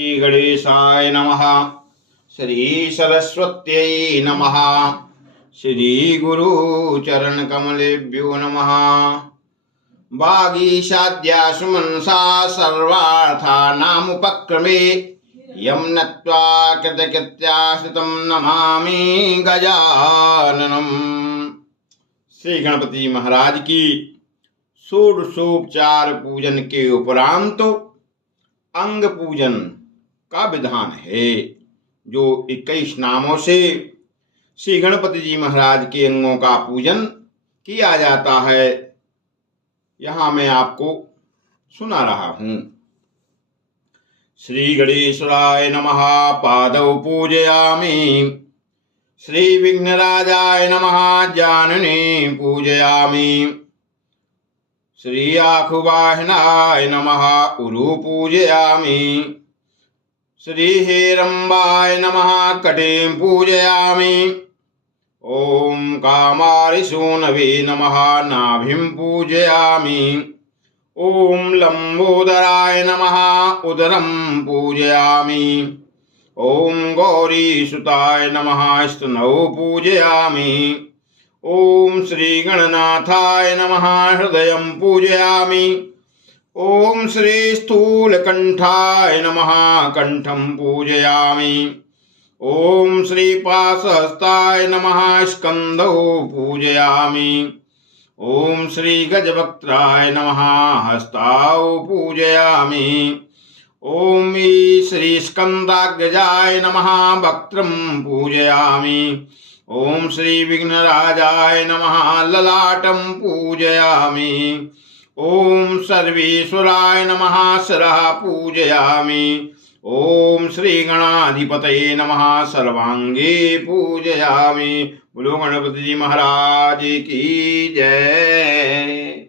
श्री गणेशाय नमः। श्री सरस्वत्यै नमः। श्री गुरु चरण कमलेभ्यो नमः। वागीशाद्यासु मनसा सर्वार्थानामुपक्रमे यं नत्वा कृतकृत्याश्रितं नमामि गजाननम्। श्री गणपति महाराज की षोडशोपचार पूजन के उपरांत अंग पूजन का विधान है, जो 21 नामों से श्री गणपति जी महाराज के अंगों का पूजन किया जाता है। यहाँ मैं आपको सुना रहा हूँ। श्री गणेश्वराय नमः पादौ पूजयामि। श्री विघ्नराजाय नमः जानने पूजयामि। श्री आखुवाहनाय नमः उरु पूजयामि। श्री हेरंबाय नमः कटिं पूजयामि। ओम कामारिसूनवे नमः नाभिं पूजयामि। ओम लंबोदराय नमः उदरं पूजयामि। ओम गौरीसुताय नमः स्तनौ पूजयामि। ओम श्री गणनाथाय नमः हृदयं पूजयामि। ओम श्री स्थूलकंठाय नमः कंठं पूजयामि। ओम श्री पाशहस्ताय नमः स्कंदौ पूजयामि। ओम श्री गजवक्त्राय नमः हस्तौ पूजयामि। ओम श्री स्कंदाग्रजाय नमः वक्त्रं पूजयामि। ओम श्री विघ्नराजाय नमः ललाटं पूजयामि। ओम सर्वेश्वराय नमः शिरः पूजयामि। ओम श्री गणाधिपतये नमः सर्वांगे पूजयामि। बोलो गणपति जी महाराज की जय।